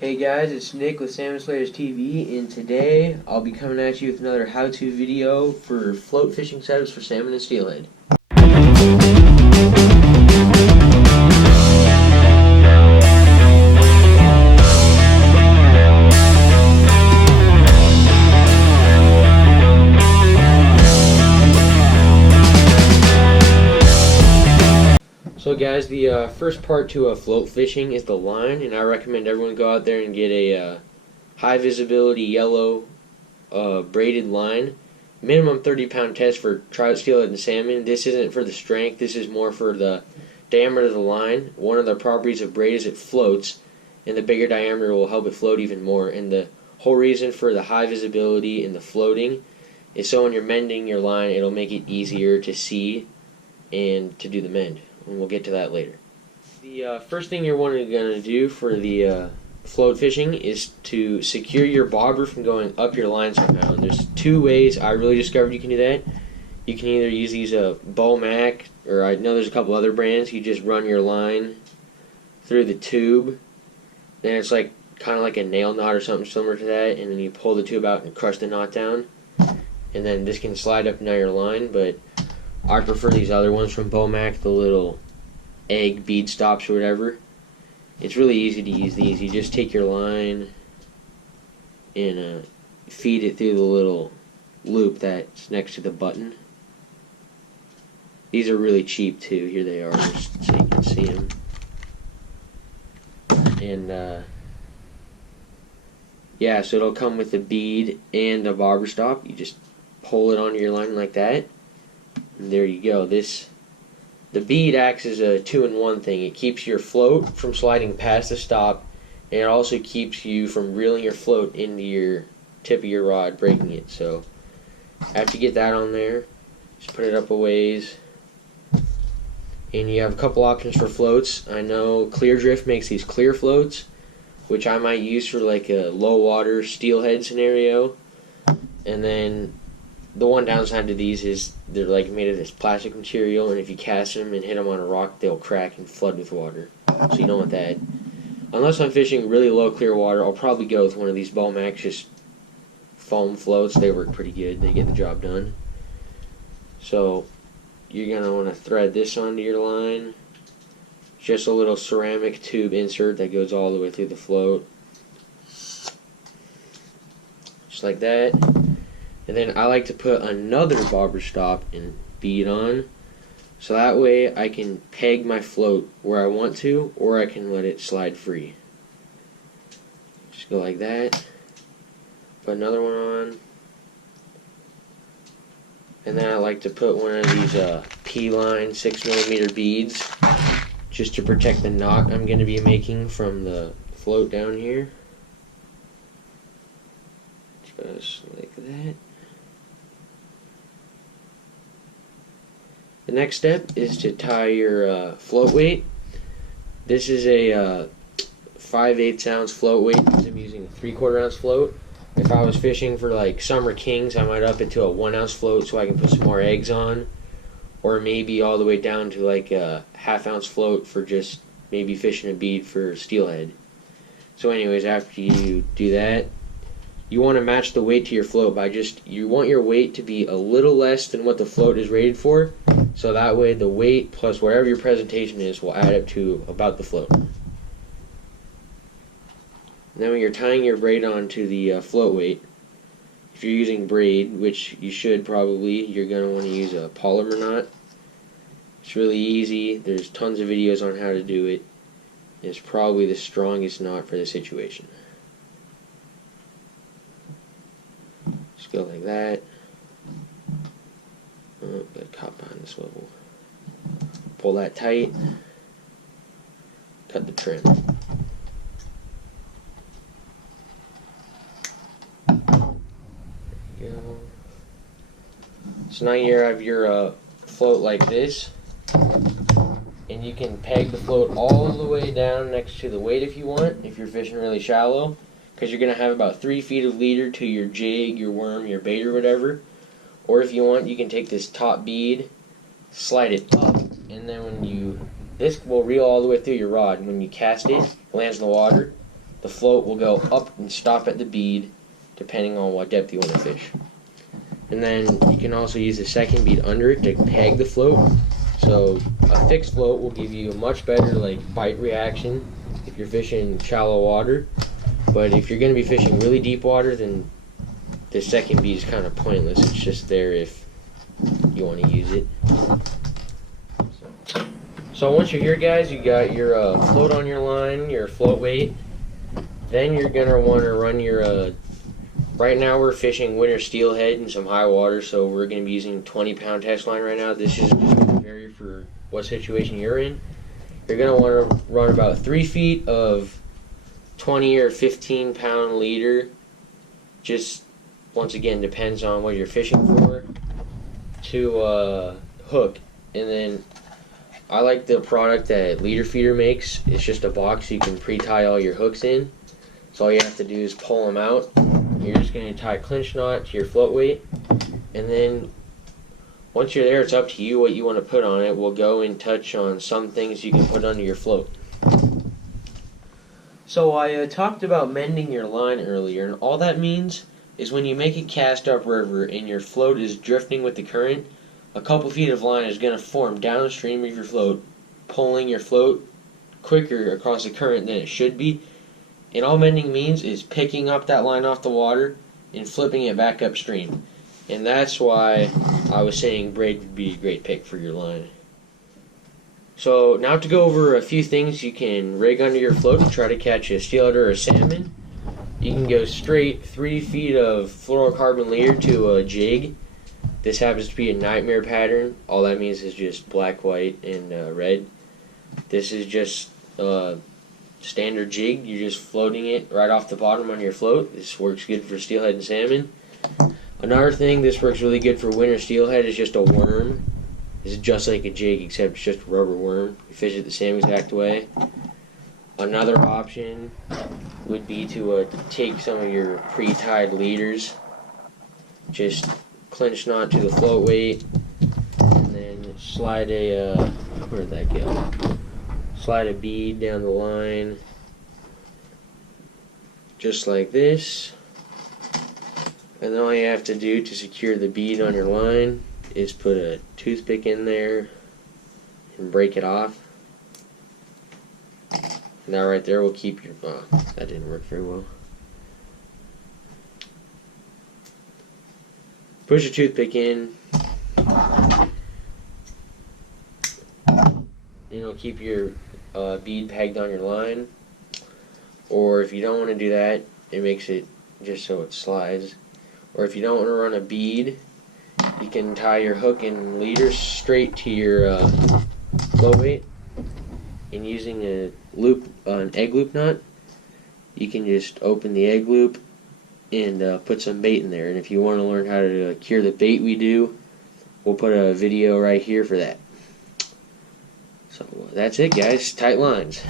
Hey guys, it's Nick with Salmon Slayers TV, and today I'll be coming at you with another how-to video for float fishing setups for salmon and steelhead. So guys, the first part to float fishing is the line, and I recommend everyone go out there and get a high visibility yellow braided line. Minimum 30-pound test for trout, steelhead, and salmon. This isn't for the strength, this is more for the diameter of the line. One of the properties of braid is it floats, and the bigger diameter will help it float even more. And the whole reason for the high visibility and the floating is so when you're mending your line, it'll make it easier to see and to do the mend. And we'll get to that later. The first thing you're going to do for the float fishing is to secure your bobber from going up your line somehow. And there's two ways I really discovered you can do that. You can either use these Mac, or I know there's a couple other brands. You just run your line through the tube, then it's like kind of like a nail knot or something similar to that, and then you pull the tube out and crush the knot down, and then this can slide up and down your line. But I prefer these other ones from Mac, the little egg bead stops or whatever. It's really easy to use these. You just take your line and feed it through the little loop that's next to the button. These are really cheap too. Here they are, just so you can see them. And yeah, so it'll come with a bead and a bobber stop. You just pull it onto your line like that. And there you go. The bead acts as a two-in-one thing. It keeps your float from sliding past the stop, and it also keeps you from reeling your float into your tip of your rod, breaking it. So after you get that on there, just put it up a ways. And you have a couple options for floats. I know Clear Drift makes these clear floats, which I might use for like a low water steelhead scenario. And then the one downside to these is they're like made of this plastic material, and if you cast them and hit them on a rock, they'll crack and flood with water. So you don't want that. Unless I'm fishing really low clear water, I'll probably go with one of these Mac just foam floats. They work pretty good. They get the job done. So you're going to want to thread this onto your line. Just a little ceramic tube insert that goes all the way through the float. Just like that. And then I like to put another bobber stop and bead on, so that way I can peg my float where I want to, or I can let it slide free. Just go like that. Put another one on. And then I like to put one of these P-line 6mm beads just to protect the knot I'm going to be making from the float down here. Just like that. The next step is to tie your float weight. This is a 5/8 ounce float weight because I'm using a 3/4 ounce float. If I was fishing for like summer kings, I might up it to a 1 ounce float so I can put some more eggs on, or maybe all the way down to like a 1/2 ounce float for just maybe fishing a bead for steelhead. So anyways, after you do that, you want to match the weight to your float by you want your weight to be a little less than what the float is rated for, so that way the weight plus whatever your presentation is will add up to about the float. And then when you're tying your braid onto the float weight, if you're using braid, which you should probably, you're going to want to use a polymer knot. It's really easy. There's tons of videos on how to do it. It's probably the strongest knot for the situation. Just go like that. Oh, got caught behind the swivel. Pull that tight. Cut the trim. There you go. So now you have your float like this, and you can peg the float all the way down next to the weight if you want, if you're fishing really shallow, because you're going to have about 3 feet of leader to your jig, your worm, your bait, or whatever. Or if you want, you can take this top bead, slide it up, and then this will reel all the way through your rod. When you cast it, it lands in the water, the float will go up and stop at the bead, depending on what depth you want to fish. And then you can also use the second bead under it to peg the float. So a fixed float will give you a much better bite reaction if you're fishing shallow water. But if you're going to be fishing really deep water, then the second bead is kind of pointless. It's just there if you want to use it. So once you're here, guys, you got your float on your line, your float weight. Then you're going to want to run your right now we're fishing winter steelhead in some high water, so we're going to be using 20-pound test line right now. This is just going to vary for what situation you're in. You're going to want to run about 3 feet of 20 or 15-pound leader. Just, once again, depends on what you're fishing for, to hook. And then I like the product that Leader Feeder makes. It's just a box you can pre-tie all your hooks in. So all you have to do is pull them out. You're just going to tie a clinch knot to your float weight, and then once you're there, it's up to you what you want to put on it. We'll go and touch on some things you can put under your float. So I talked about mending your line earlier, and all that means is when you make a cast upriver and your float is drifting with the current, a couple feet of line is going to form downstream of your float, pulling your float quicker across the current than it should be. And all mending means is picking up that line off the water and flipping it back upstream. And that's why I was saying braid would be a great pick for your line. So now to go over a few things you can rig under your float to try to catch a steelhead or a salmon. You can go straight 3 feet of fluorocarbon leader to a jig. This happens to be a nightmare pattern. All that means is just black, white, and red. This is just standard jig. You're just floating it right off the bottom on your float. This works good for steelhead and salmon. Another thing this works really good for winter steelhead is just a worm. It's just like a jig, except it's just a rubber worm. You fish it the same exact way. Another option would be to take some of your pre-tied leaders, just clinch knot to the float weight, and then slide a where'd that go? Slide a bead down the line, just like this. And then all you have to do to secure the bead on your line is put a toothpick in there and break it off. Now right there will keep your, that didn't work very well. Push your toothpick in, it'll keep your bead pegged on your line. Or if you don't want to do that, it makes it just so it slides. Or if you don't want to run a bead, you can tie your hook and leader straight to your float weight, and using a loop, an egg loop knot, you can just open the egg loop and put some bait in there. And if you want to learn how to cure the bait we do, we'll put a video right here for that. So that's it, guys. Tight lines.